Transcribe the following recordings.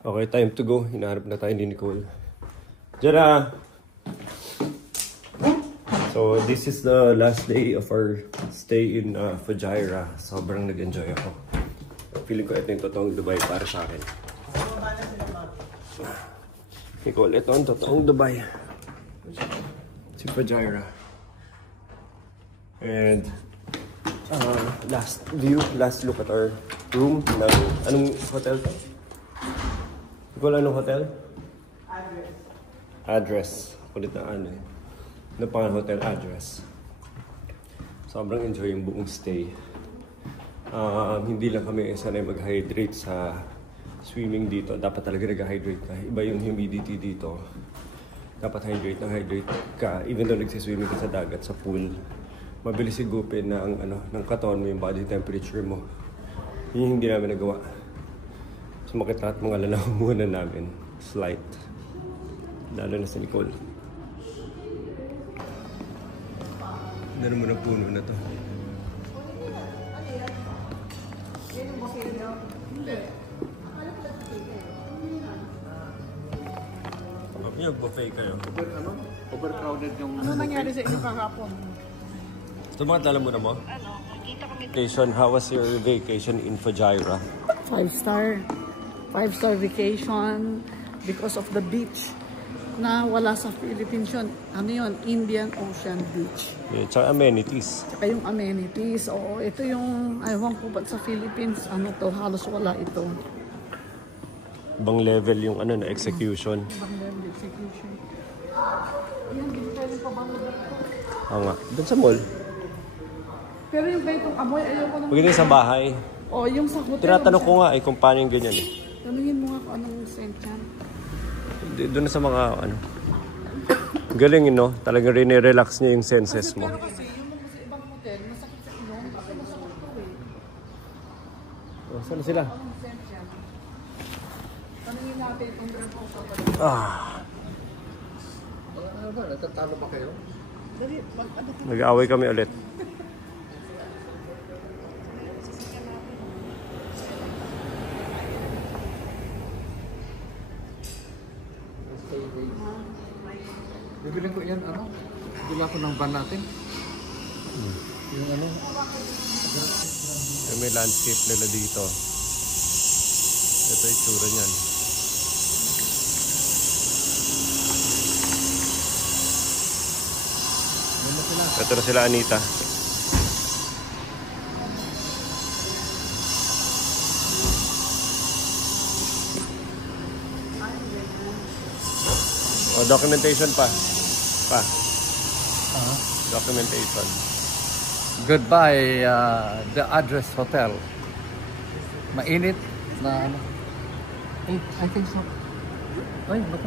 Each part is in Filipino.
Okay, time to go. Hinahanap na tayo ni Nicole. Jara! So, this is the last day of our stay in Fujairah. Sobrang nag-enjoy ako. Feeling ko ito yung totoong Dubai para sa akin. Nicole, ito ang totoong Dubai. Si Fujairah. And last look at our room. Anong hotel to? Nicole, anong hotel? Address. Kulit na ano eh. Ano pang hotel address. Sobrang enjoy yung buong stay. Hindi lang kami sanay mag-hydrate sa swimming dito. Dapat talaga nag-hydrate ka. Iba yung humidity dito. Dapat hydrate ka. Even though nagsiswimming ka sa dagat, sa pool, mabilis sigupin ng katawan mo yung body temperature mo. Yun yung hindi namin nagawa. Sumakit lahat mga lalamunan namin. Slight. Lalo na sa Nicole. Gano'n mo na puno na to. Yung buffet kayo. Overcrowded yung... Ano nangyari sa inyo kahapon? Ito mga tala mo na mo? Vacation, how was your vacation in Fujairah? 5-star. 5-star vacation because of the beach na wala sa Philippines yun. Ano yun? Indian Ocean Beach. Yeah, tsaka amenities. Tsaka yung amenities. Oo, ito yung, aywan ko ba't sa Philippines, ano to, halos wala ito. Ibang level yung na execution. Ibang level execution. Yan, hindi pwede pa bang lugar ito? Oo nga. Doon sa mall. Pero yung ganitong amoy, ayoko nang... Pagdating sa bahay. Oo, yung sa hotel. Tinatanong ko nga kung paano yung ganyan eh. Tanungin mo nga kung anong scent yan. Doon sa mga galing no? Talagang rin-relax niya yung senses mo. Pero kasi, yung mga sa ibang hotel, masakit sa ilong, ako masakit ko eh. Oh, saan sila? Anong scent yan? Tanungin natin kung meron po sa hotel. Ano ba? Natatalo ba kayo? Dali, Nag-aaway kami ulit. Bibiling ko yan, Bila ko ng van natin. Yung May landscape nila dito. Ito yung tsura niyan. Ito na sila Anita. O, documentation pa. Documentation. Goodbye, the address hotel. Mainit na I think so. Ay, baka.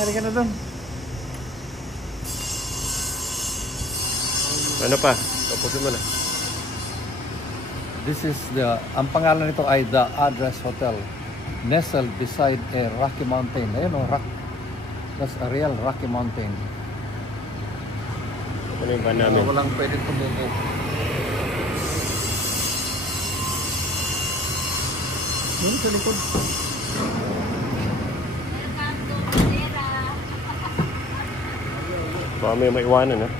Halika na doon. Ano pa? Tapusin mo na. This is ang pangalan nito ay The Address Hotel. Nestled beside a rocky mountain. Ayun o, that's a real rocky mountain. Ano yung van namin? Walang pwede tumubo. Ano sa likod? Baka may maiwanan, ha?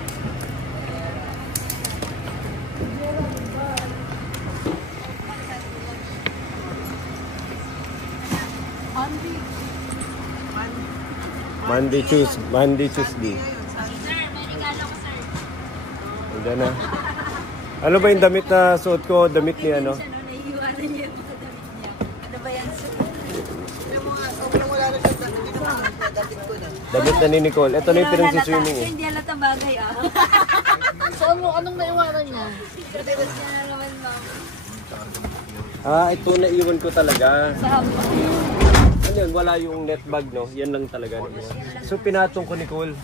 Monday, Tuesday. Sir, may regalo ko, sir. Hindi na. Ano ba yung damit na suot ko? Damit ni ano? Naiiwanan niya yung damit niya. Ano ba yan, sir? Damit na ni Nicole. Ito na yung pinag-swimming eh. Hindi halata bagay, ah. So, anong naiwanan niya? Tapos niya na naman, ma'am. Ito naiwan ko talaga. Sa hapon. Ano yun? Wala yung net bag, no? Yan lang talaga. So, pinatong ko, Nicole.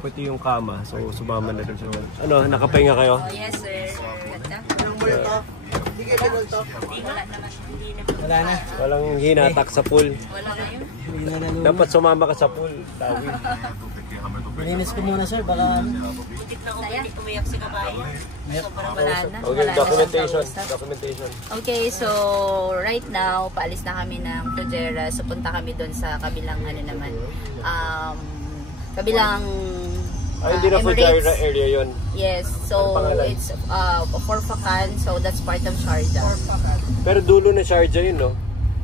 Puti yung kama. So, sumama na rin siya. Ano, nakapahinga kayo? Oh, yes, sir. Ganda. Wala naman. Hindi naman. Wala na. Walang hinatak sa pool. Wala na yun. Hindi na nalulung. Dapat sumama ka sa pool, Dawi. Linis ko muna sir, baka Butit na umiyak si kabayan. Sobrang wala na. Okay, Wala na documentation. siyang kausap. Documentation. Okay, so right now, paalis na kami ng Tujera. So punta kami doon sa kabilang ano naman. Kabilang Hindi na Fujairah area yun. Yes, so pangalan? it's Forfakan, so that's part of Sharjah. Pero dulo na Sharjah yun, no?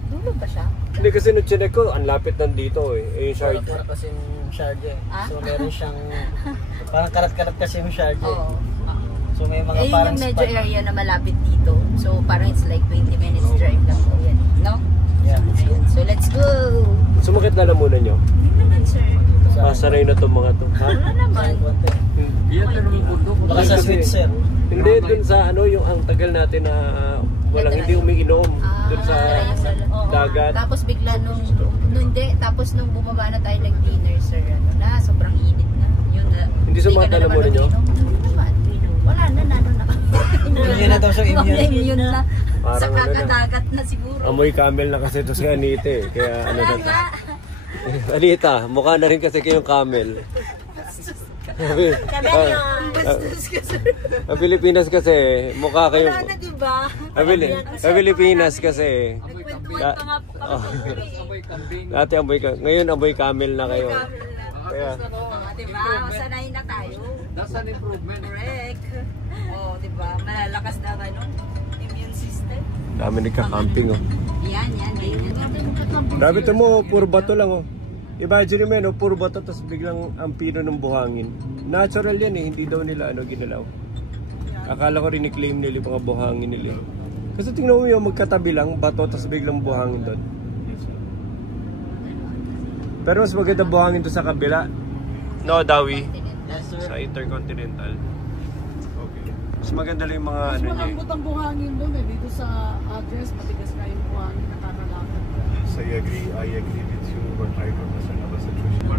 Dulo ba siya? Hindi kasi nung chinek ko, ang lapit nandito eh. Eh, yung Sharjah. kasi yung Sharjah eh. Ah? So meron siyang, parang kalat-kalat kasi yung Sharjah. Oo. So may mga Yun parang yung medyo spot. area na malapit dito. So parang it's like 20 minutes drive lang po yan. No? Yeah. Ayun. So let's go! Sumakit na lamunan nyo. Hindi naman sir. Sanay na itong mga to. Ha? Wala naman. Baka sa sweet sir. Hindi, dun sa ano, yung ang tagal natin na walang hindi umiinom. Dun sa dagat. Tapos bigla tapos nung bumaba na tayo nag-dinner sir, ano na, sobrang init na. Yun na. Hindi sumata na mo ninyo? Wala na, nano na. Immune na daw siya, immune. Immune na. Parang Sa ano na. kakadagat na siguro. Amoy camel na kasi ito si Anita eh. Kaya ano na to. Anita, mukha na rin kasi kayong camel. Kami yung bastos ka sir. Ang Pilipinas kasi, mukha kayong... Wala na diba? Ang Pilipinas kasi... Nagkwentuhan pa nga po kami. Dati amoy ka. Ngayon amoy camel na kayo. Kaya Diba? Sanay na tayo. That's an improvement. Correct. Oh, diba? Malalakas na ba nun? Immune system. dami nagka-camping oh. Yan. Grabe ito mo, puro bato lang oh. Imagine mo no, puro bato tapos biglang ang pino ng buhangin. Natural yan eh, hindi daw nila ano ginalaw. Akala ko rin i-claim nila yung mga buhangin nila. Kasi tingnan mo yung magkatabi lang, bato tapos biglang buhangin doon. Pero mas maganda buhangin doon sa kabila. No, Dawi. Sa Intercontinental. Okay. Mas maganda lang yung mga Mas ano niya. malambot ang buhangin doon eh. Dito sa address, matigas na yung buhangin, nakakalakad ka. So I agree with you, but I don't understand the situation.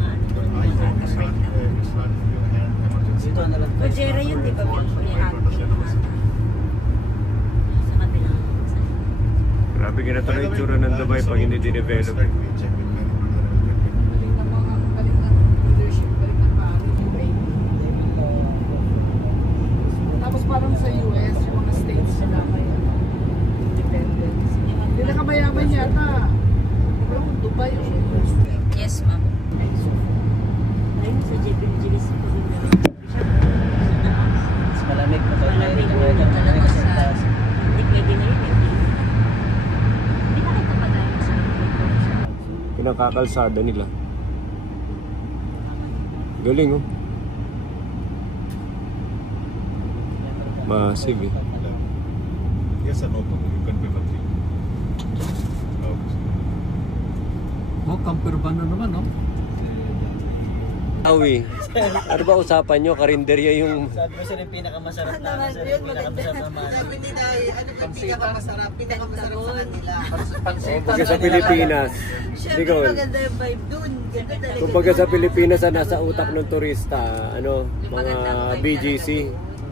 Ito na lang. Pajera yun, di ba? Grabe ganito na yung tsura ng Dubai pag hindi dinevelop. Galing ng mga galing ng leadership, galing ng pari. Tapos parang sa US, yung mga states sila may independence. Hindi na kamayaman yata. Pero Dubai o Yes, ma'am. Mas malamig na tayo. Malamig talaga sa... Hindi pwede na yun eh. Hindi na kita padayon sa Pinakakalsada nila. Galing oh. Masig eh. Yes or no, you can pay for 3. Oh, camper van na naman, no? Awi, ano ba usapan nyo? Karinderya yung... Sabi ko sir, yung pinakamasarap na sir, yung pinakamasarap na mahal. Kumbaga sa Pilipinas. Ikaw, maganda yung vibe dun. Ganda talaga. kumbaga sa Pilipinas na nasa utak ng turista, ano, mga BGC.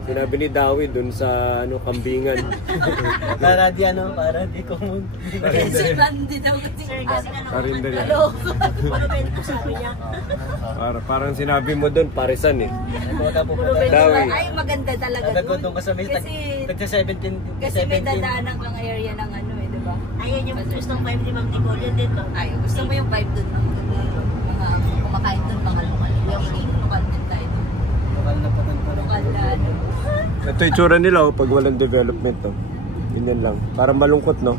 Sinabi ni Dawi dun sa ano, kambingan. Para di ano, para di ko Kasi bandi daw kasi. Karinderya. Hello. Monumento sabi niya. Parang sinabi mo dun, parisan eh. Monumento Dawi. ay maganda talaga Talaga dun. doon kasi may tagsa 17. Kasi may dadaanan kang area ng ano eh, di ba? Ayun yung gustong vibe ni Ma'am Nicole yun din. Ay, gusto mo yung vibe dun ng mga kumakain dun, mga lokal. Yung lokal din tayo dun. Lokal na pa doon. Lokal na ano. Ito yung tsura nila oh, pag walang development oh. Ganyan lang. Parang malungkot no?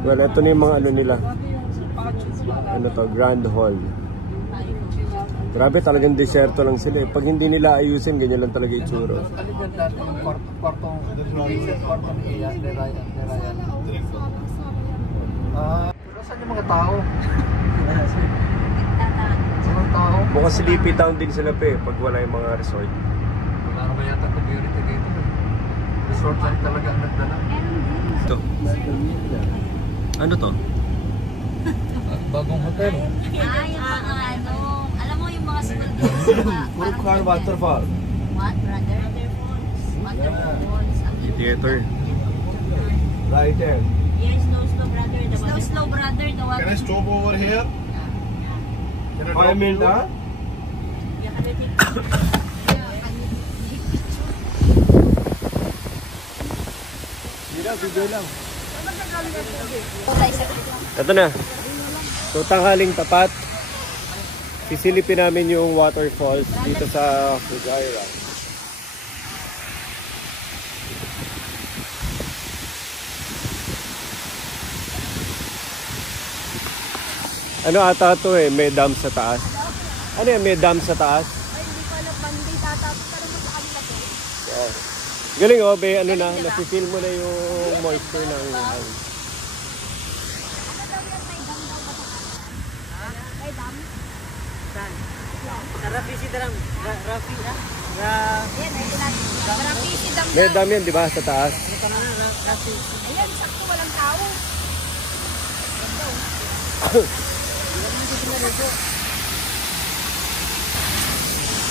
Well, ito na yung mga ano nila. Ano to? Grand Hall. Grabe talagang deserto lang sila eh. Pag hindi nila ayusin, ganyan lang talaga yung tsura. Talikod dati yung kwarto ni Ian, ni Ryan. Pero saan yung mga tao? Saan ang tao? Mukhang sleepy town din sila pa eh, pag wala yung mga resort. Wala naman yata community dito. Resort lang talaga ang nagdala. Ito. Ano to? Bagong hotel. Ay, yung mga ano, alam mo yung mga school Kurukar Waterfall. What, brother? Waterfalls. Theater. Right there. Yes, Snow Brother. Snow Brother. The one. Can I stop over here? Can I 5 minutes, huh? Yeah, can we take Video lang. Ito na. So, tanghaling tapat. Sisilipin namin yung waterfalls dito sa Fujairah. Ano ata to eh, may dam sa taas. Ano yan, may dam sa taas? Ay, hindi ko alam. Monday tatapos. Pero mas kanila to. Yeah. Galing oh, be, ano na, napifeel mo na yung moisture ng hangin. May dam. Saan? Sa Rafi si Daram. Rafi ah? Ayan, ay natin. Marapisi dam May daw. dam yan, di ba, sa taas? Ano pa man na Rafi? Ayan, sakto walang tao.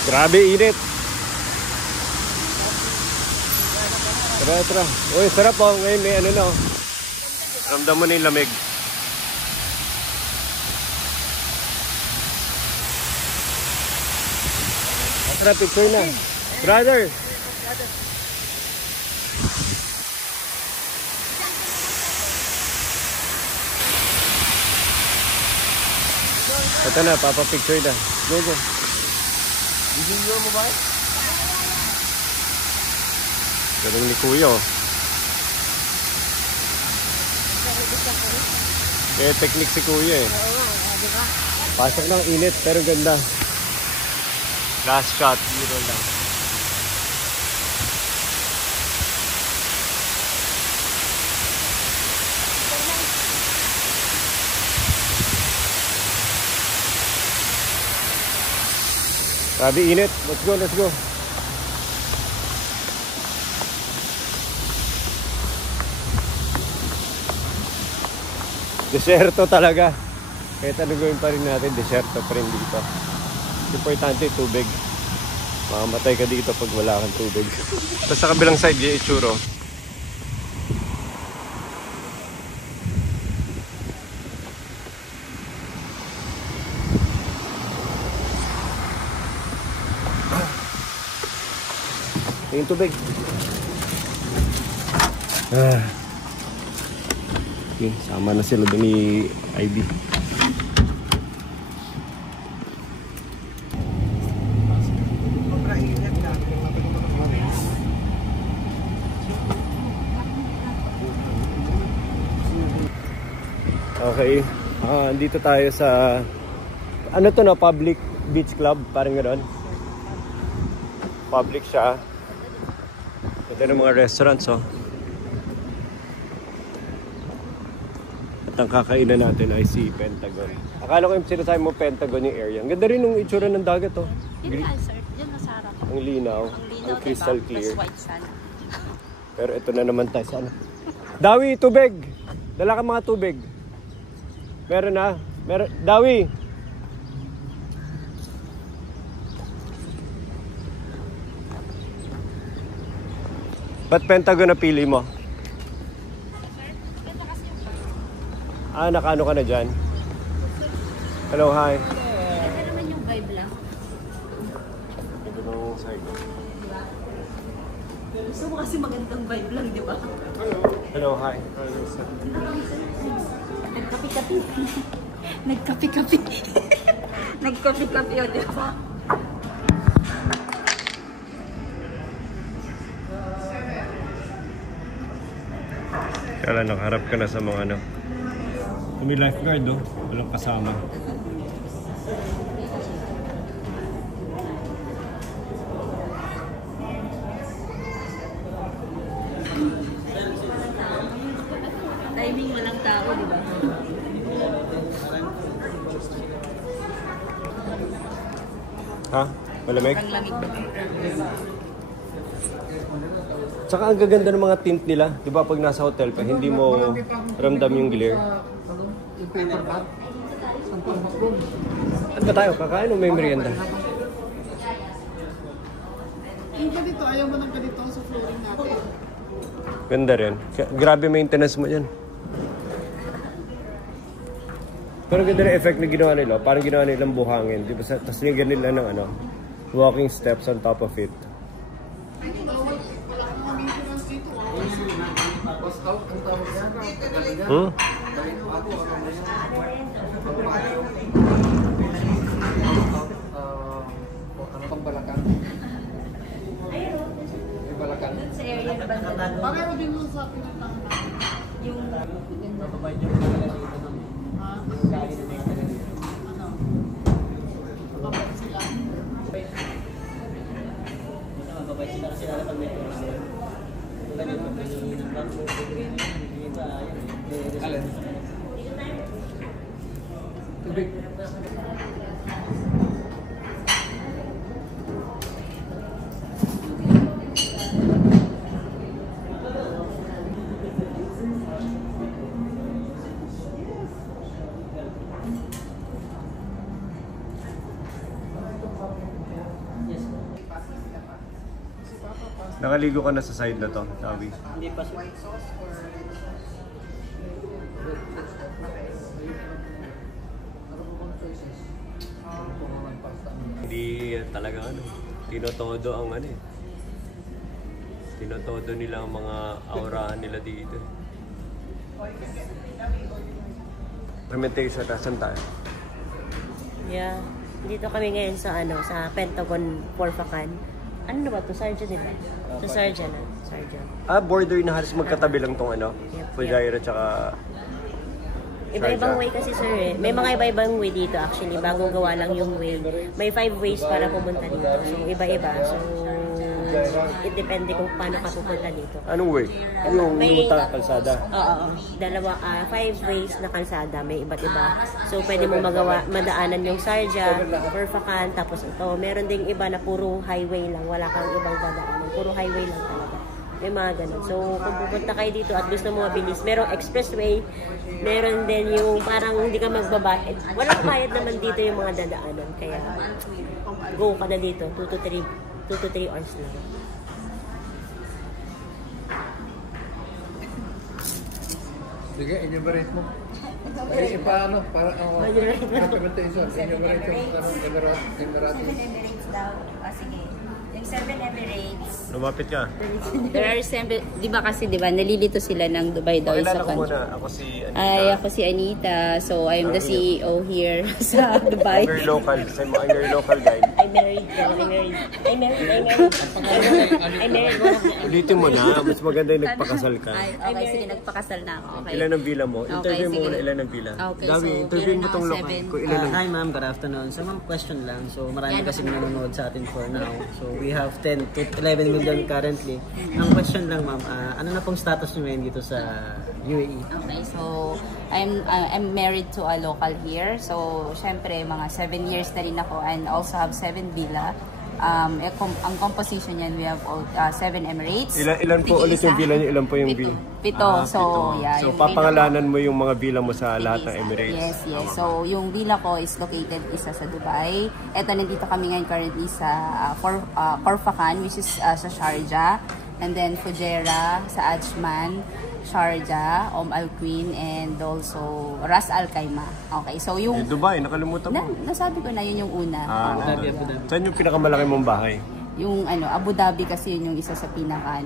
Grabe, init. Tara, tara. Uy, sarap oh. Ngayon may ano na oh. Ramdam mo na yung lamig. Tara, picture na. Brother! Ito na, papapicture na. Go, go. Video mo ba? Galing ni Kuya oh. Kaya technique si Kuya eh. Pasok ng init pero ganda. Last shot, zero lang. Grabe init. Let's go, let's go. Deserto talaga. Kahit ano gawin pa rin natin, deserto pa rin dito. Importante tubig. Mamamatay ka dito pag wala kang tubig. Tapos sa kabilang side, yung itsuro. Yung tubig. Okay, sama na sila doon ni Ivy. Okay, andito tayo sa ano to no, public beach club, parang gano'n. Public siya. Ito ng mga restaurants oh. At ang kakainan natin ay si Pentagon. Akala ko yung sinasabi mo Pentagon yung area. Ang ganda rin yung itsura ng dagat oh. Yun nga, sir. Yun masarap. Ang linaw, ang crystal clear. Plus white sana. Pero ito na naman tayo sa ano. Dawi, tubig! Dala ka mga tubig. Meron na. Meron. Dawi! Ba't Pentagon na pili mo? Nakaano ka na dyan? Hello, hi. Ito naman yung vibe lang. Ito nung side. Gusto mo kasi magandang vibe lang, di ba? Hello, hi. Nagkapi-kapi. Nagkapi-kapi. Nagkapi-kapi, o, di ba? Kala nakaharap ka na sa mga ano. May lifeguard oh. Walang kasama. Timing walang tao, di ba? Ha? Malamig? Ang lamig. Tsaka ang gaganda ng mga tint nila. Di ba pag nasa hotel pa, hindi mo ramdam yung glare. Ano ba tayo? Kakain o may merienda? Yung ganito, ayaw mo ng ganito sa flooring natin. Ganda rin. Grabe maintenance mo yan. Pero ganda rin effect na ginawa nila. Parang ginawa nilang buhangin. Diba? Tapos nilagyan nila ng walking steps on top of it. Ano pang Balacan? May Balacan? Sa area na Balacan. Pareho din mo sa pinatang Yung... Mababay yung mga dito ng lagi na may talaga dito. ano? Mababait sila. Mababay sila kasi lalo pag may tourist. Tulad yung mga bangko, yung iba, yun. Alin? Tubig. Nakaligo ka na sa side na to, Tawi. Hindi pa siya. Hindi talaga tinotodo ang tinotodo nila ang mga aurahan nila dito. Fermentation, nasan tayo? Yeah. Dito kami ngayon sa sa Pentagon Porfacan. Ano na ba to? Sargent nila? Sa Sargent. Border na halos magkatabi lang tong Fujairah tsaka iba-ibang way kasi sir eh. May mga iba-ibang way dito actually. Bagong gawa lang yung way. May 5 ways para pumunta dito. So iba-iba. So it depende kung paano ka pupunta dito. Anong way? Yung kalsada? Oo. 5 ways na kalsada. May iba't iba. So pwede mo madaanan yung Sarja, Porfacan, tapos ito. Meron ding iba na puro highway lang. Wala kang ibang dadaanan. Puro highway lang talaga. May mga ganun. So kung pupunta kayo dito at gusto mo mabilis, merong expressway. Meron din yung parang hindi ka magbabayad. Walang bayad naman dito yung mga dadaanan. Kaya go ka na dito. 2 to 3 hours lang. Sige, enumerate mo. Paano? Para documentation. Enumerate yung Emirati. 7 Emirates daw. Sige. Yung 7 Emirates. Lumapit ka. There are 7, di ba kasi nalilito sila ng Dubai daw Pakilala sa ko country. muna. Ako si Anita. Ako si Anita. So, I'm the CEO here sa Dubai. I'm your local guide. I'm married. Ulitin mo na. Mas maganda yung nagpakasal ka. Okay, sige, nagpakasal na ako. Okay. Ilan ang villa mo? Interview mo sige. muna ilan ang villa. Okay, Dami, so, interview mo meron tong ako local. 7. Kung ilan ang... Hi ma'am, good afternoon. So ma'am, question lang. So marami kasi nanonood sa atin for now. So we have 10 to 11 million currently. Ang question lang ma'am, ano na pong status nyo ngayon dito sa UAE? Okay, so I'm married to a local here. So, syempre, mga 7 years na rin ako and also have 7 villa. Ang composition niyan, we have 7 Emirates. Ilan po ulit yung villa niyo? Ilan po yung villa? 7. So, yeah. So, yung papangalanan mo yung mga villa mo sa lahat ng Emirates? Yes. So, yung villa ko is located isa sa Dubai. Ito, nandito kami ngayon currently sa Porfacan, which is sa Sharjah. And then, Fujairah, sa Ajman, Sharjah, Al Queen, and also Ras Al Khaimah. Okay, so yung... Dubai, nakalimutan mo. Nasabi ko na yun yung una. Abu Dhabi. Saan yung pinakamalaki mong bahay? Yung Abu Dhabi kasi yun yung isa sa pinaka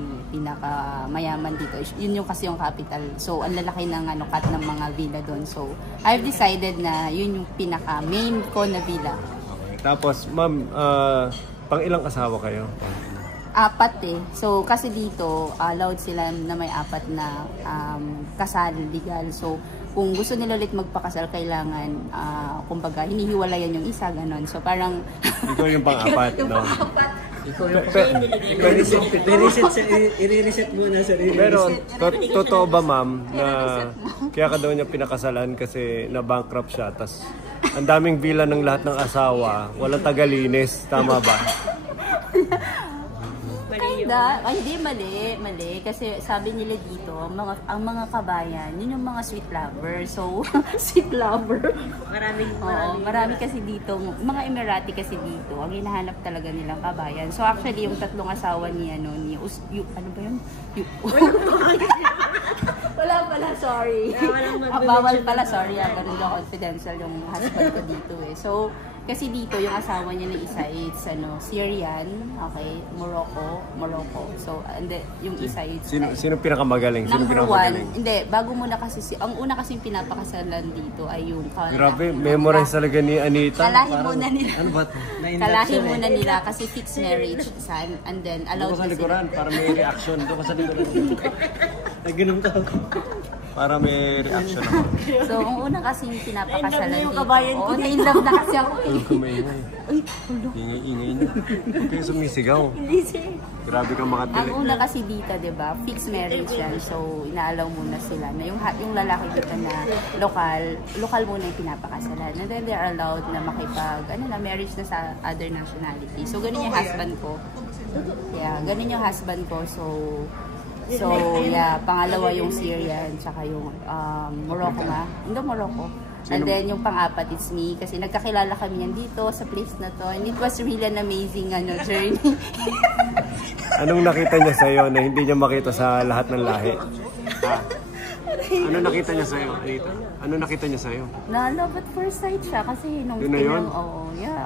mayaman dito. Yun yung kasi yung capital. So, ang lalaki ng cut ng mga villa doon. So, I've decided na yun yung pinaka main ko na villa. Okay. Tapos, ma'am, pang ilang asawa kayo? 4 eh. So, kasi dito, allowed sila na may 4 na kasal, legal. So, kung gusto nila ulit magpakasal, kailangan, kumbaga, hinihiwalayan yung isa, ganon. So, parang... Ikaw yung pang-4, no? Ikaw yung i-reset muna sa sarili. Pero, totoo ba, ma'am, na kaya ka daw niya pinakasalan kasi na-bankrupt siya, tas ang daming villa ng lahat ng asawa, walang tagalinis, tama ba? Mali maganda. Ay, hindi, mali. Kasi sabi nila dito, ang mga kabayan, yun yung mga sweet lover. So, sweet lover. Marami kasi dito, mga Emirati kasi dito, ang hinahanap talaga nilang kabayan. So, actually, yung tatlong asawa ni, ano ba yun? Wala pala, sorry. Bawal pala, sorry. Ganun lang confidential yung husband ko dito eh. So, kasi dito, yung asawa niya na isa is Syrian, okay, Morocco. So, and then, yung isa is... Sino pinakamagaling? Number one, hindi, bago muna kasi, ang una kasing pinapakasalan dito ay yung... Grabe, memorize talaga ni Anita. Kalahi muna nila. Ano ba? Kalahi muna nila kasi fixed marriage, and then allowed Doon ka sa likuran, para may reaction. Doon ka sa likuran. Ganun ka. Para may reaction ako. So, ang una kasing pinapakasalan Na-in-love na yung dito. kabayan ko Oo, dito. na-in-love na kasi ako eh. Huwag kumaingay. Ingay niyo. Huwag kayo sumisigaw. Grabe kang Ang makatilig. una kasi dito, di ba, fixed marriage yan. So, inaalaw muna sila na yung lalaki dito na lokal muna yung pinapakasalan. And then they are allowed na marriage na sa other nationality. So, ganun yung husband ko. Yeah, ganun yung husband ko. So, yeah, pangalawa yung Syrian, tsaka yung Morocco nga. Morocco. And then yung pang-apat is me kasi nagkakilala kami yan dito sa place na to. And it was really an amazing journey. Anong nakita niya sa'yo na hindi niya makita sa lahat ng lahi? Ano nakita niya sa'yo, Anita? Ano nakita niya sa'yo? Love at first sight siya kasi nung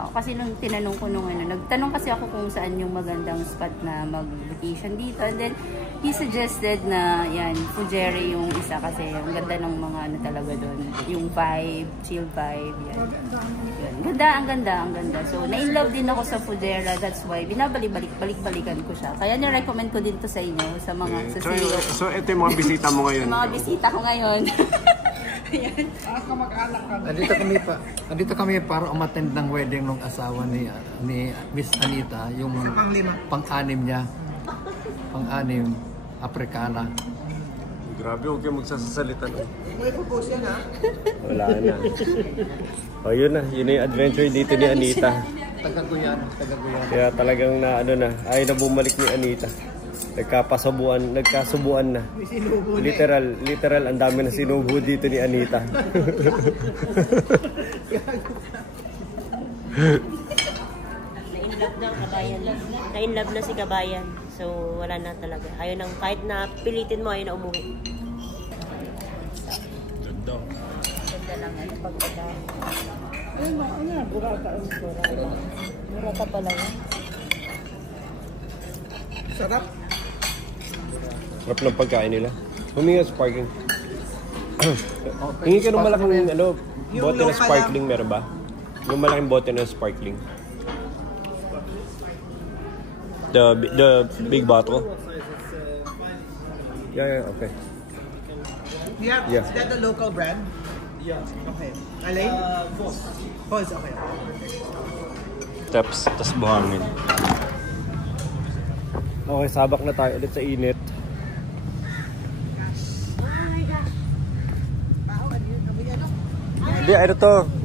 kasi nung tinanong ko nagtanong kasi ako kung saan yung magandang spot na mag-vacation dito, and then he suggested na yan, Fujairah yung isa kasi ang ganda ng mga talaga doon, yung vibe, chill vibe, yan. Ang ganda. So, na-inlove din ako sa Fujairah, that's why balik-balikan ko siya. Kaya ni-recommend ko din to sa inyo, sa mga sa CEO. So, ito yung mga bisita mo ngayon? Yung mga bisita ko ngayon. Andito kami para umattend ng wedding ng asawa ni Miss Anita, yung pang-anim niya. Pang-anim, Africana. Grabe, huwag kayong magsasalita. May propose yan, ha? Wala na. O, yun na yung adventure dito ni Anita. Taga-Guyana. Kaya talagang ayaw na bumalik ni Anita. Nagkasubuan na. Literal, ang dami na sinubo dito ni Anita. Na-in-love na si kabayan. So, wala na talaga. Ayaw nang, kahit na pilitin mo, ayaw na umuwi. Ganda lang pagkada. Burata pala yun. Sarap ng pagkain nila. Huminga sparkling. Hingi ka ng malaking bote na sparkling, meron ba? Yung malaking bote na sparkling. The big bottle. Yeah, okay. Yeah. Is that the local brand? Yeah. Okay. Alain? Pause, okay. Tas buhangin. Okay, sabak na tayo ulit sa init. Hindi,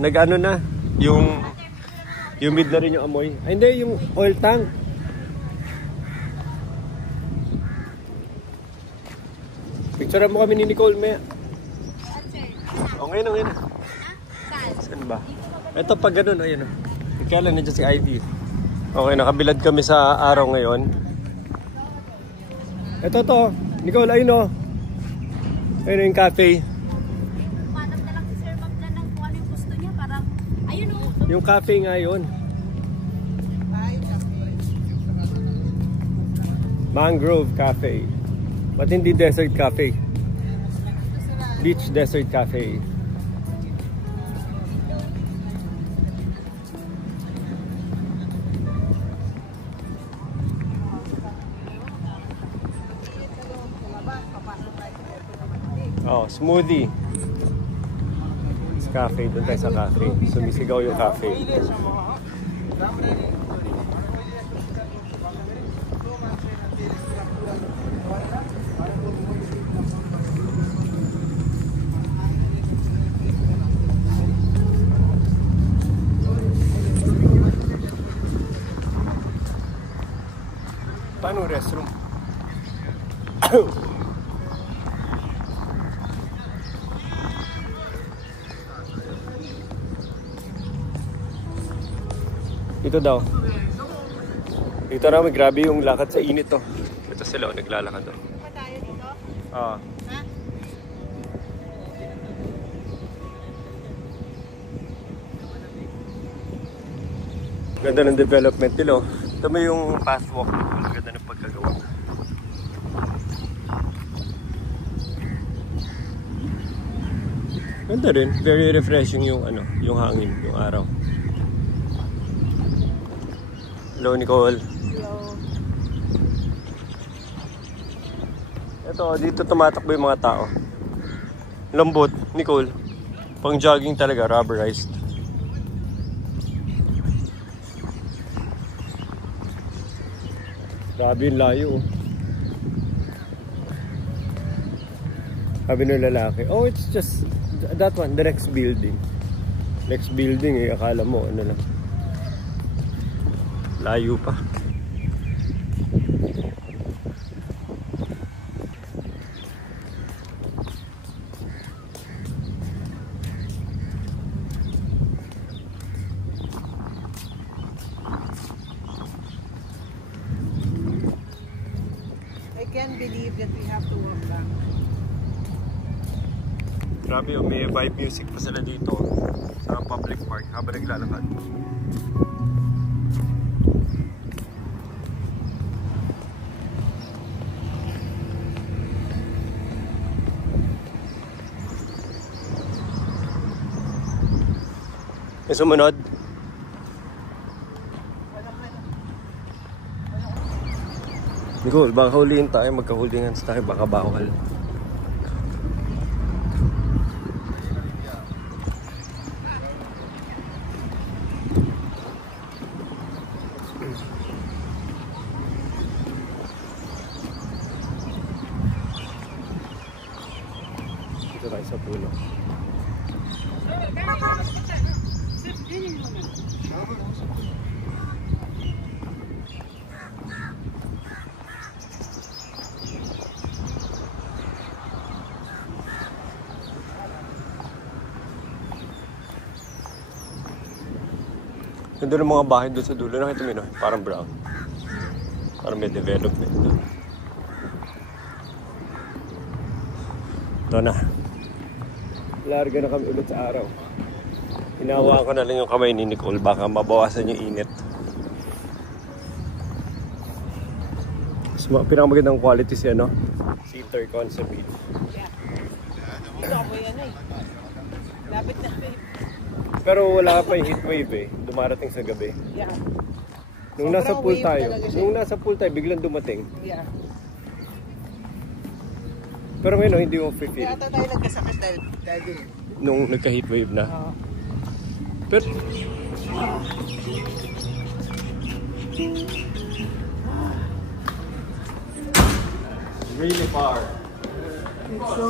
nag-ano na. Yung humid na rin yung amoy. Ay, hindi, yung oil tank. Picture mo kami ni Nicole, Mea. Okay na. Saan ba? Ito, pag ganun, ayun. Kaya lang, nandiyan si Ivy. Okay, nakabilad kami sa araw ngayon. Ito to, Nicole, ayun o. Ayun yung cafe. Madam na lang si Sir Ma'am na ng kung ano yung gusto niya, parang, ayun o. Yung cafe nga yun. Mangrove Cafe. Ba't hindi Desert Cafe? Beach Desert Cafe. Oh, smoothie. It's cafe. Doon tayo sa cafe. Sumisigaw yung cafe. Paano restroom? Ito daw. Ito na, grabe yung lakad sa init to. Ito sila, naglalakad to. Pa tayo dito? Ah. Ha? Ganda ng development nila. Ito mo yung pathwalk. Ganda ng pagkagawa. Ganda rin. Very refreshing yung ano, yung hangin, yung araw. Hello, Nicole. Hello. Ito, dito tumatakbo yung mga tao. Lambot, Nicole. Pang jogging talaga, rubberized. Grabe yung layo. Sabi ng lalaki, oh, it's just that one, the next building. Next building, eh, akala mo, ano lang. Layo pa. I can't believe that we have to walk back. Grabe, oh, may vibe music pa sila dito sa public park habang naglalakad. May sumunod. Nicole, baka huliin tayo, magkahulingan tayo, baka bawal. Dito tayo sa puno. Ganda ng mga bahay doon sa dulo. Nakita mo yun, parang brown. Parang may development doon. Ito na. Larga na kami ulit sa araw. Hinawa ko na lang yung kamay ni Nicole. Baka mabawasan yung init. So, pinakamagandang quality siya, no? Si Turcon sa beach. Yeah. Ito ako yan eh. Lapit na. Pero wala pa yung heat wave eh. Dumarating sa gabi. Yeah. Nung nasa pool wave tayo, talaga siya. nung nasa pool tayo, biglang dumating. Yeah. Pero ngayon, hindi mo feel. Kaya ata tayo nagkasakit dahil dun. Nung nagka-heat wave na. Pero really far. It's so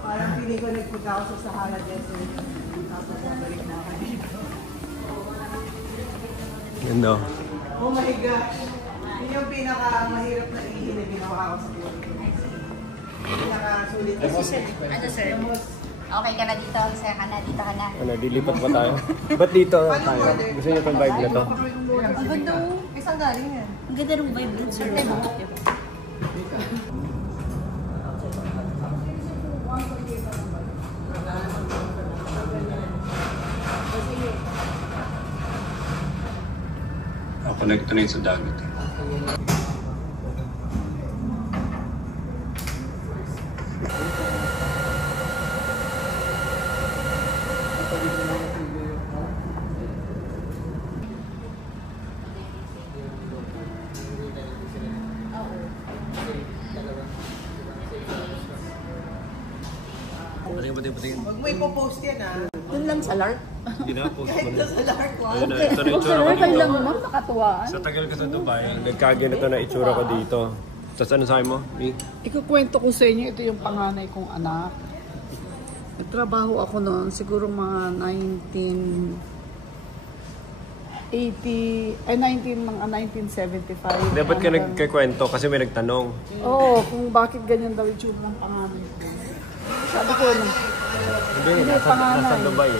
parang feeling ko nagpunta ako sa Sahara Desert. Tapos nabalik na ako dito. Ganda. Oh my gosh. Yun yung pinaka-mahirap na ihin na ginawa ko sa buhay ko. Pinaka-sulit. Ano sir? Okay ka na dito? Saya ka na? Dito ka na? Ano, dilipat ba tayo? Ba't dito tayo? Gusto niyo itong vibe na to? Ang ganda mo. Isang galing yan. Ang ganda ng vibe dun sir. Connect to na yun sa dagat. Patingin. Huwag mo ipopost yan ah. Dun lang sa LARC. Gina-post mo Kahit na. sa Lark Ayun na, ito na itsura ko Kayo dito. lang naman, nakatuwaan. Sa tagal ko sa Dubai, nagkaganito na itsura ko dito. Tapos ano sa'yo mo? Ikukwento ko sa inyo, ito yung panganay kong anak. Nagtrabaho ako noon, siguro mga 19... 1975. Dapat ka nagkikwento kasi may nagtanong. Oo, kung bakit ganyan daw yung ng panganay ko. Sabi ko, Hindi, Hindi, nasa panganay. Dubai.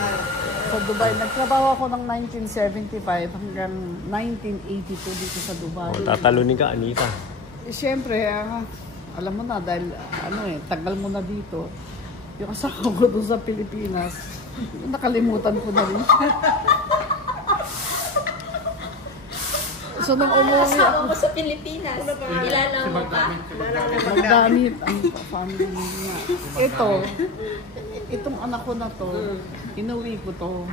sa Dubai, nagtrabaho ako ng 1975 hanggang 1982 dito sa Dubai. Tatalunin ka, Anita. Eh, siyempre, alam mo na, dahil tagal mo na dito, yung asawa ko doon sa Pilipinas, nakalimutan ko na rin. So, nung umuwi ako, mo sa Pilipinas, ilalaw mo pa. magdamit ang family niya. Itong anak ko na to, inuwi ko to.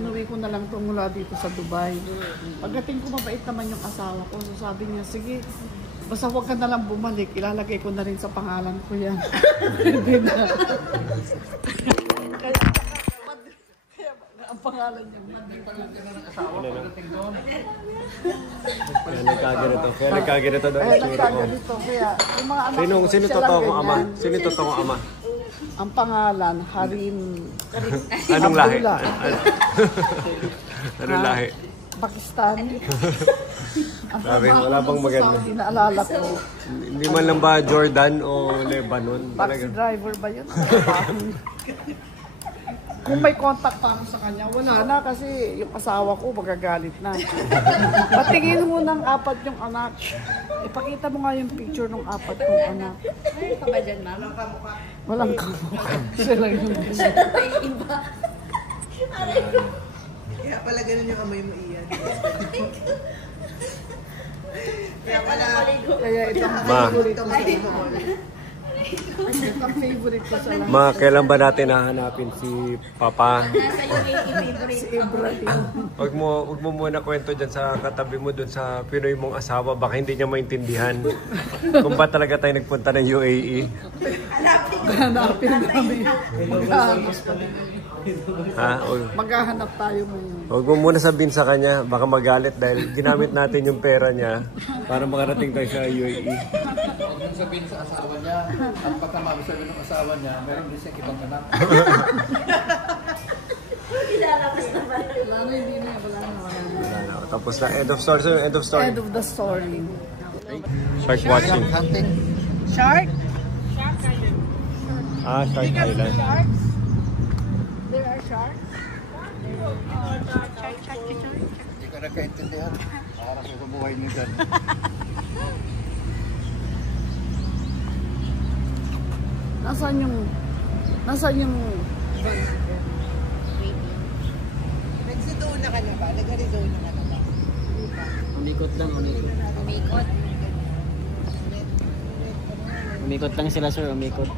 Inuwi ko na lang to mula dito sa Dubai. Pagdating ko, mabait naman yung asawa ko. So sabi niya, sige, basta huwag ka na lang bumalik. Ilalagay ko na rin sa pangalan ko yan. Hindi na. Kaya ang pangalan niya. Kaya nagkaganito daw. Kaya nagkaganito. Kaya yung mga anak Sino ko, siya lang totoong ama? ganyan. Sino totoong ama? Ang pangalan, Harim. Anong lahi? Abdullah. Anong lahi? Pakistan. Ang Sabi, trabaho wala ko bang sa maganda? Saudi, naalala ko. Hindi man lang ba Jordan o Lebanon? Taxi driver ba yun? Kung may contact pa ako sa kanya, wala na kasi yung asawa ko magagalit na. Patingin mo ng 4 yung anak. Ipakita mo nga yung picture ng 4 yung anak. Ay, ka ba dyan, ma'am? Walang kamukha. Sila yung Iba. Kaya pala ganun yung amoy mo, Ian. Kaya pala, Kaya itong Ma. favorite ko sa Itong favorite ko sa lahat. Ma, kailan ba natin hahanapin si Papa? Nasa favorite Si Ibrahim. Huwag mo muna kwento dyan sa katabi mo dun sa Pinoy mong asawa. Baka hindi niya maintindihan kung ba talaga tayo nagpunta ng UAE. Hanapin namin. Ha? Maghahanap tayo ngayon. Huwag mo muna sabihin sa kanya. Baka magalit dahil ginamit natin yung pera niya para makarating tayo sa UAE. Huwag nang sabihin sa asawa niya, at pagka masabi ng asawa niya, meron din siya ibang anak. Ilalabas na ba? Wala na, hindi na. Wala na. Tapos na. End of story. End of story. End of the story. Shark watching. Hunting. Shark? Ah, Shark Island. There are sharks? Hindi ka nagkaintindihan. Para sa buhay niyo dyan. Nasaan yung nag-Sedona ka na ba? Nag-Arizona ka na ba? Umikot lang, umikot. Umikot lang sila, sir, umikot.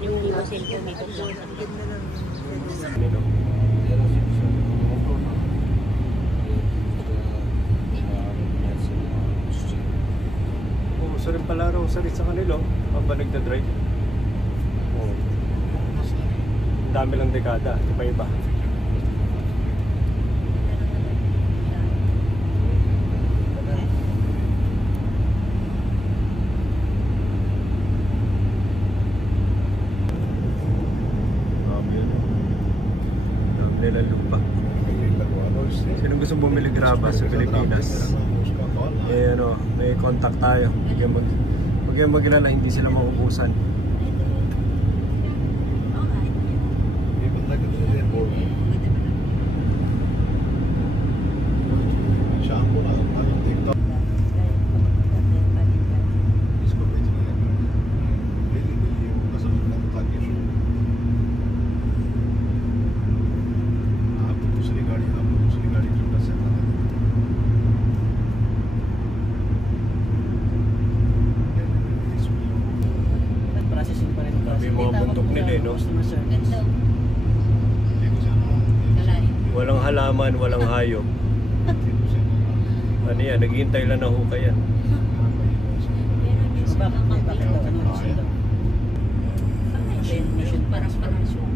Yung limousine ko, may doon. Oh, so rin pala raw sarit sa kanila. Papa nagda-drive. Oh. Dami lang dekada. Iba-iba. Dami lupa. Sino gusto bumili graba sa Pilipinas? Eh, may contact tayo. Huwag kayong maglala, hindi sila mauubusan. Processing pa rin. Sabi yung mga bundok nila, no? Customer service. Walang halaman, walang hayop. Ano yan? Naghihintay lang na hukay yan. Bakit daw? Ano reason daw? Mission Parang parasyon.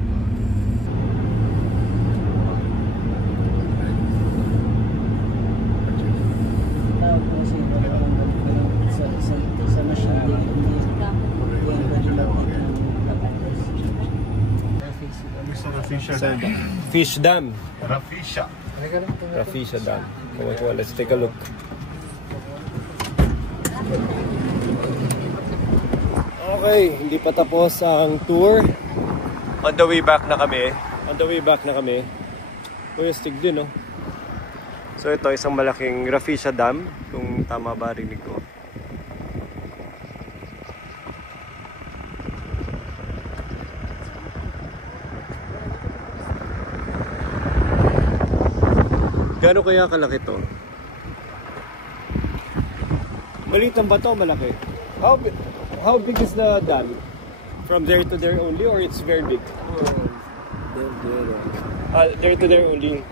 tawag ko kasi sa machine. Mr. Fish Fish Dam. Rafisha. Rafisha Dam. Come on, let's take a look. Okay, hindi pa tapos ang tour. On the way back na kami. Kuya, stig din, no? So ito, isang malaking Rafisha Dam. Kung tama ba rinig ko. Gaano kaya kalaki to? Maliit ang bato, malaki. How big is the dam? From there to there only, or it's very big? There to there only,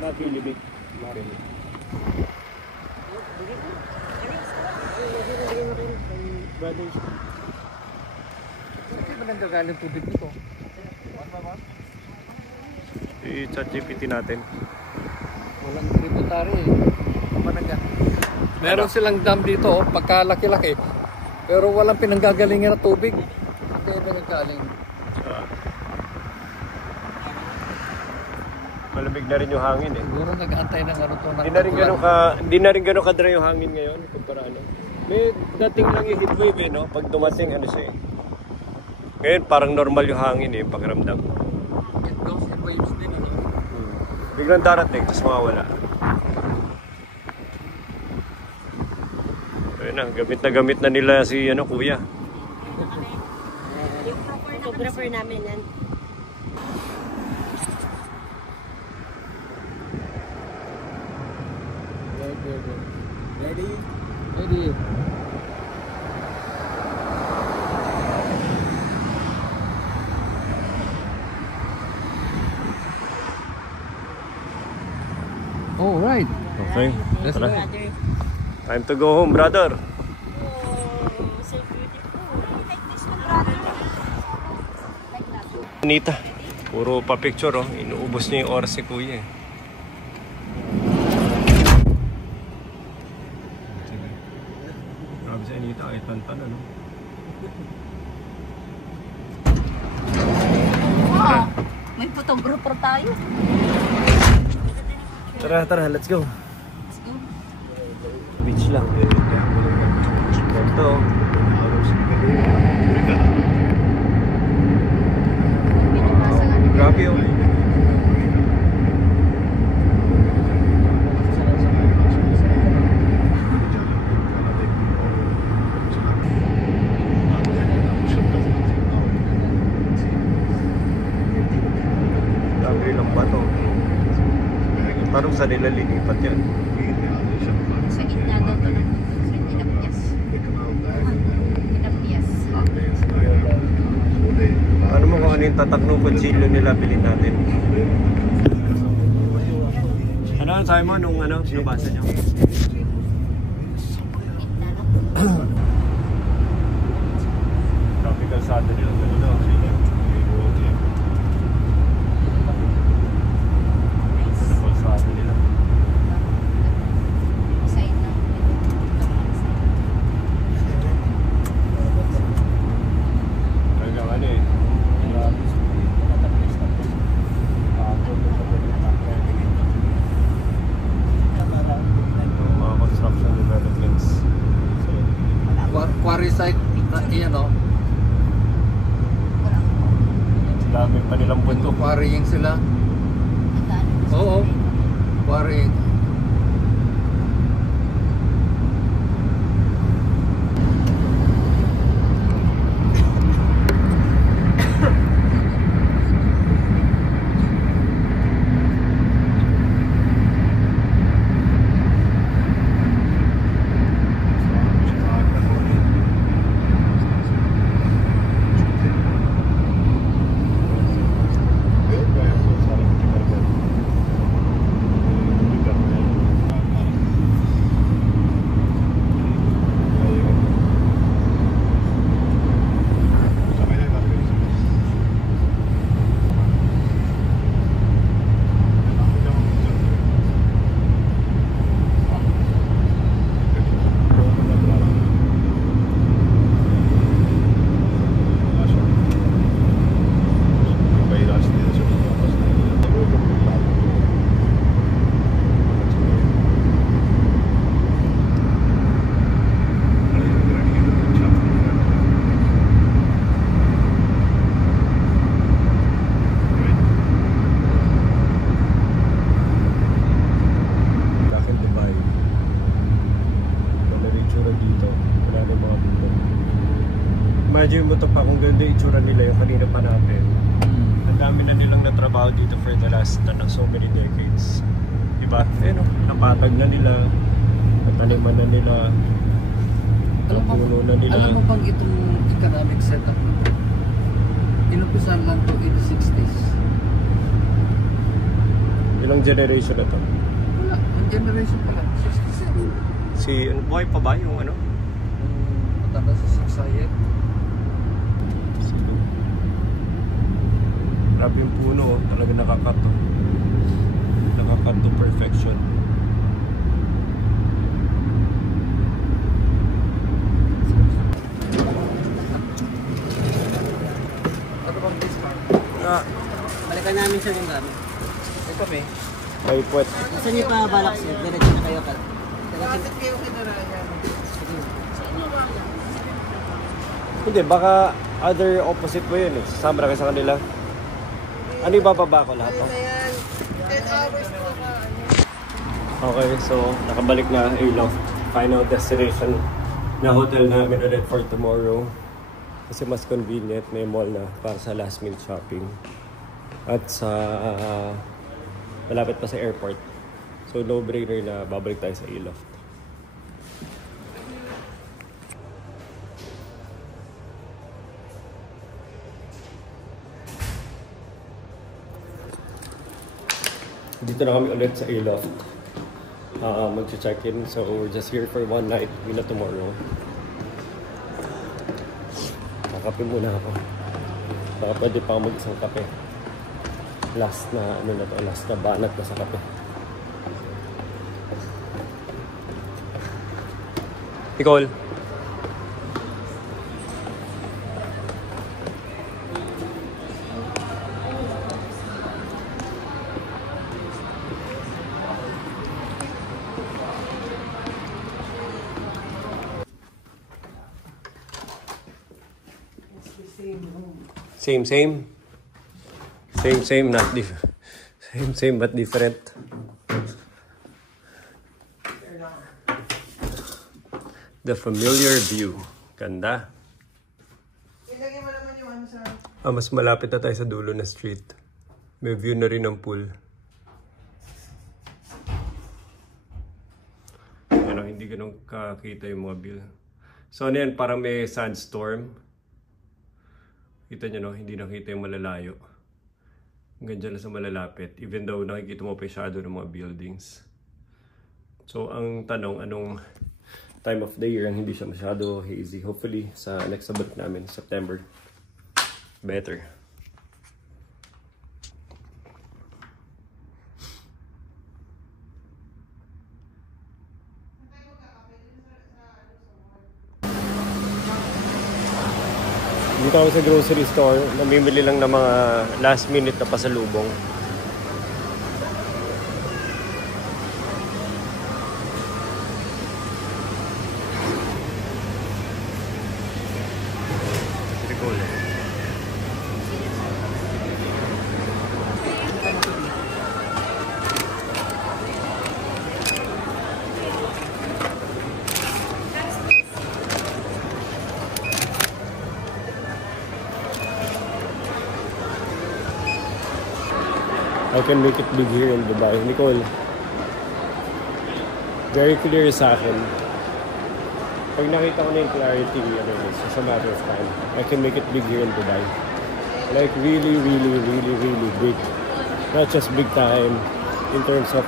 not really big. Okay. Hindi ba nanggagaling tubig dito? I-chat GPT natin. Walang tributary eh. Meron silang dam dito, pagkalaki-laki. Pero walang pinanggagalingan na tubig. Hindi ba nagkaling? Malamig na rin yung hangin eh. Siguro nag-aantay ng ano to. Hindi na rin gano'n kadra yung hangin ngayon kumpara ano. May dating lang yung heatwave eh, no? Pag dumating ano siya eh. Ngayon parang normal yung hangin eh, pakiramdam. Those waves din ano. Biglang darating, tapos mawawala. Ayun na, gamit na nila si ano, kuya. Yung photographer namin yan. Ready. All right. Okay, Let's tara. go. Time to go home, brother. Anita, puro pa picture oh. Inuubos niya yung oras si kuya eh. Grabe si Anita, ay tantan ano. Wow! May photographer tayo. Tara, let's go. Beach lang. Ito. Grabe oh. Grabe lang ba to? Parang sa nila lilipat yan. Sa gitna daw ito ng Pinapiyas. Ano mo kung ano yung tatak ng kutsilyo nila, bilhin natin. Ano sabi mo nung ano, nabasa niyo? Grabe kalsada nila, gano'n daw. Kalsada nila. Hanggang ano eh. Mga construction developments. Quarry site, yan o. Dami pa nilang bundok. Quarrying sila. Oo. Quarrying. Imagine mo to pa kung ganda yung itsura nila yung kanina pa natin. Ang dami na nilang natrabaho dito for the last so many decades. Diba? Eh no, napatag na nila, nataniman na nila, napuno na nila. Alam mo bang itong economic setup na ito? Inumpisan lang to in the 60s. Ilang generation na to? Wala, ang generation pa lang, 67. Si, buhay pa ba yung ano? Matanda sa Siksayet. Grabe yung puno, talaga nakakato. Nakakato perfection. Ano bang discount? Balikan namin sir yung gamit. Ito kami. Ay, puwet. Gusto niyo pa balak sir? Diretso na kayo. Bakit kayo kinarayan? Hindi, baka other opposite mo yun eh. Sasama na kayo sa kanila. Ano ibababa ko lahat? Oh? 10 hours po ka. Okay, so nakabalik na Aloft. Final destination na hotel namin ulit for tomorrow. Kasi mas convenient, may mall na para sa last minute shopping. At sa malapit pa sa airport. So no-brainer na babalik tayo sa Aloft. Dito na kami ulit sa Aloft. Mag-check-in. So we're just here for one night. Mila tomorrow. Kakape muna ako. Baka pwede pa ako mag-isang kape. Last na ano na to, last na banat na sa kape. Nicole. Same, not different. Same, but different. The familiar view. Ganda. Ilagay mo naman yung ano sa... Mas malapit na tayo sa dulo na street. May view na rin ng pool. Ano, hindi ganun kakita yung mga view. So ano yan, parang may sandstorm. Kita nyo no, hindi nakita yung malalayo. Hanggang dyan sa malalapit. Even though nakikita mo pa yung shadow ng mga buildings. So ang tanong, anong time of the year ang hindi siya masyado hazy? Hopefully sa next sabot namin, September. Better. Dito ako sa grocery store, namimili lang ng mga last minute na pasalubong. Pretty cool. I can make it big here in Dubai. Nicole, very clear sa akin. Pag nakita ko na yung clarity, it's just a matter of time. I can make it big here in Dubai. Like really, really, really, really big. Not just big time in terms of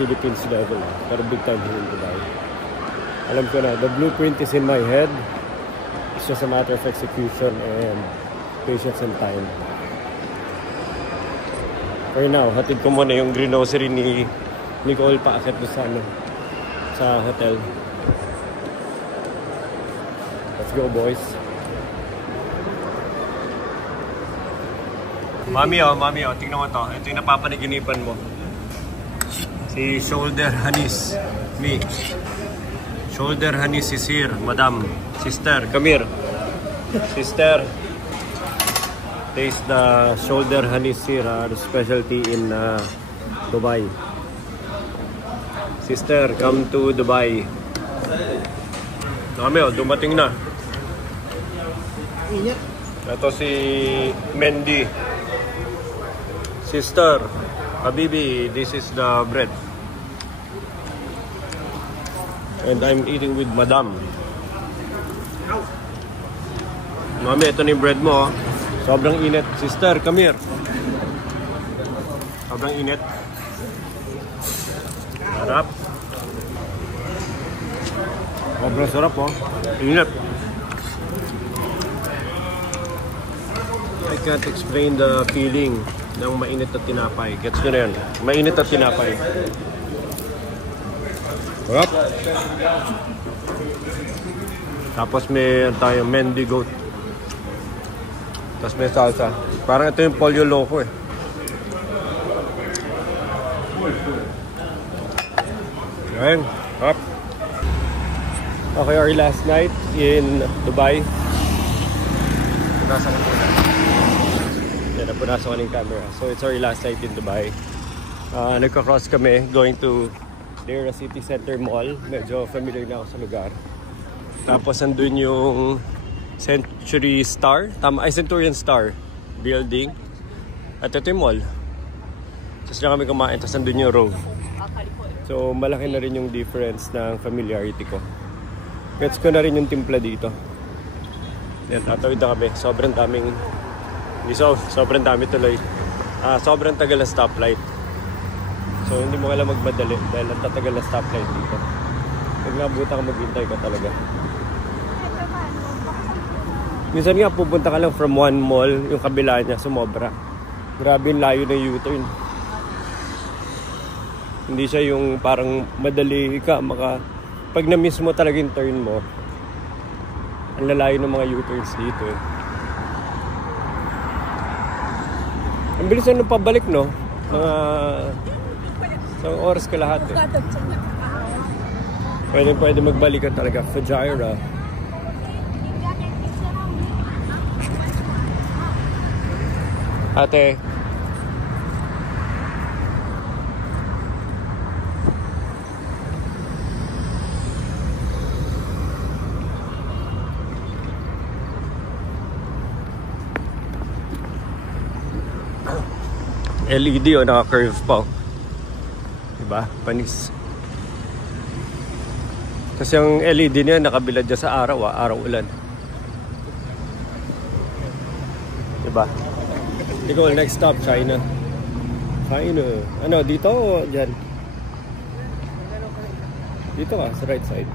Philippines level, pero big time here in Dubai. Alam ko na, the blueprint is in my head. It's just a matter of execution and patience and time. For now, hatid ko muna yung grocery ni Nicole paakit doon sa, sa hotel. Let's go, boys. Mami, tingnan mo to. Ito yung napapaniginipan mo. Si Shoulder Hanis. Me. Shoulder Hanis is here, madam. Sister, come here. Sister. Taste the shoulder hanis here, the specialty in Dubai. Sister, come to Dubai. Dami dumating na. init. Ito si Mendy. Sister, Habibi, this is the bread. And I'm eating with Madam. Mami, ito na yung bread mo. Sobrang init. Sister, come here. Sobrang init. Sarap. Sobrang sarap, oh. Init. I can't explain the feeling ng mainit at tinapay. Gets nyo na yan. Mainit at tinapay. Sarap. Tapos may tayong Mendy goat. Tapos may salsa. Parang ito yung pollo loco eh. Ayan. Up. Okay, our last night in Dubai. Punasan ko na. Yan, napunasan ko na yung camera. So it's our last night in Dubai. Nagka-cross kami going to Deira City Center Mall. Medyo familiar na ako sa lugar. Tapos andun yung Century Star, Centurion Star building. At ito yung mall. Tapos na kami kumain, tapos nandun yung Rove. So malaki na rin yung difference ng familiarity ko. Gets ko na rin yung timpla dito. Yan, tatawid na kami. Sobrang daming, sobrang dami tuloy. Sobrang tagal na stoplight. So hindi mo kailangan magmadali dahil ang tatagal na stoplight dito. Pag nabuta ka, maghintay ka talaga. Minsan nga pupunta ka lang from one mall, yung kabila niya, sumobra. Grabe yung layo ng U-turn. Hindi siya yung parang madali ka pag na-miss mo talaga yung turn mo, ang lalayo ng mga U-turns dito eh. Ang bilis na pabalik, no? Mga isang oras ka lahat eh. Pwede magbalik ka talaga. Fujairah. Ate. LED o naka-curve pa. Diba? Panis. Kasi yung LED niya nakabilad dyan sa araw, araw ulan. Diba? Ikaw, next stop, China. China. Ano, dito o dyan? Dito ka, sa right side.